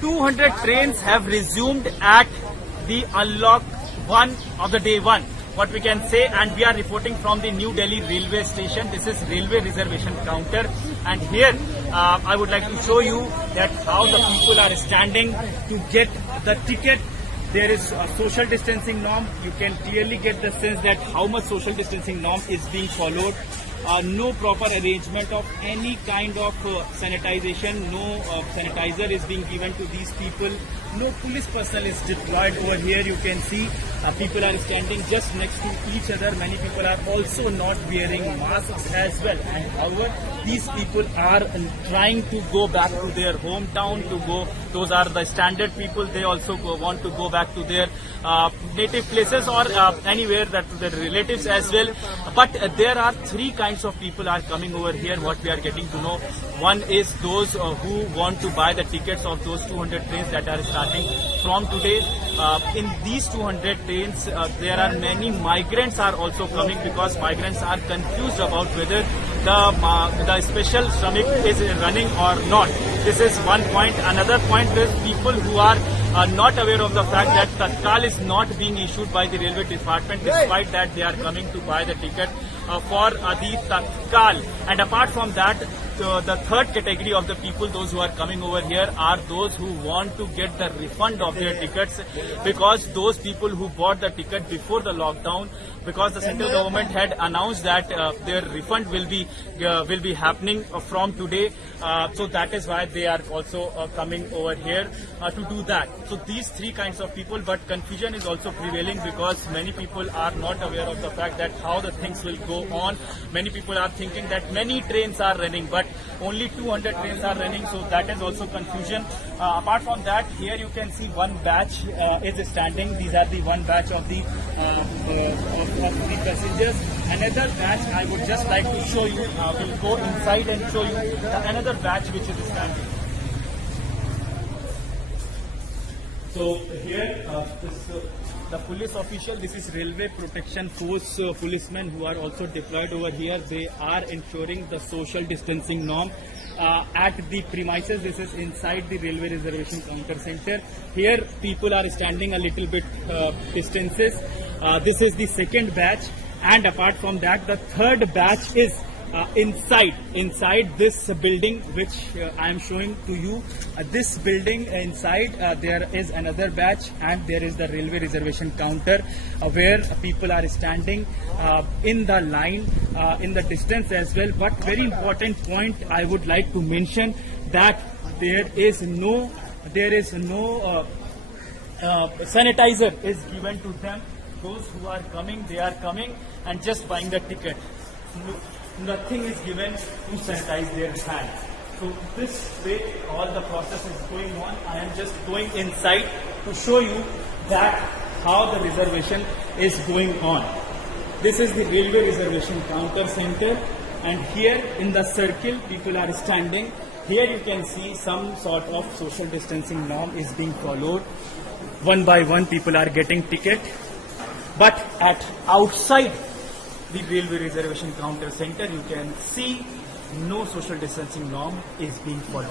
200 trains have resumed at the unlock one of the day one, what we can say, and we are reporting from the New Delhi railway station. This is railway reservation counter, and here I would like to show you that how the people are standing to get the ticket. There is a social distancing norm. You can clearly get the sense that how much social distancing norm is being followed. No proper arrangement of any kind of sanitization, no sanitizer is being given to these people. No police personnel is deployed over here. You can see people are standing just next to each other. Many people are also not wearing masks as well. And however, these people are trying to go back to their hometown to go. Those are the standard people. They also want to go back to their native places or anywhere that to their relatives as well. But there are three kinds of people are coming over here. What we are getting to know. One is those who want to buy the tickets of those 200 trains that are starting from today. In these 200 trains, there are many migrants are also coming because migrants are confused about whether the special Shramik is running or not. This is one point. Another point is people who are not aware of the fact that Tatkal is not being issued by the railway department. Despite that, they are coming to buy the ticket for the Tatkal. And apart from that, the third category of the people, those who are coming over here, are those who want to get the refund of their tickets, because those people who bought the ticket before the lockdown, because the central government had announced that their refund will be happening from today. So that is why they are also coming over here to do that. So these three kinds of people, but confusion is also prevailing because many people are not aware of the fact that how the things will go on. Many people are thinking that many trains are running, but only 200 trains are running, so that is also confusion. Apart from that, here you can see one batch is standing. These are the one batch of the passengers. Another batch I would just like to show you. We'll go inside and show you another batch which is standing. So here, the police official, this is Railway Protection Force policemen who are also deployed over here. They are ensuring the social distancing norm at the premises. This is inside the railway reservation counter center. Here people are standing a little bit distances. This is the second batch, and apart from that, the third batch is inside this building which I am showing to you. This building inside there is another batch, and there is the railway reservation counter where people are standing in the line in the distance as well. But very important point I would like to mention that there is no sanitizer is given to them. Those who are coming, they are coming and just buying the ticket. Nothing is given to sanitize their hands. So this way all the process is going on. I am just going inside to show you that how the reservation is going on. This is the railway reservation counter center, and here in the circle people are standing. Here you can see some sort of social distancing norm is being followed. One by one people are getting ticket, but at outside the railway reservation counter center, you can see no social distancing norm is being followed.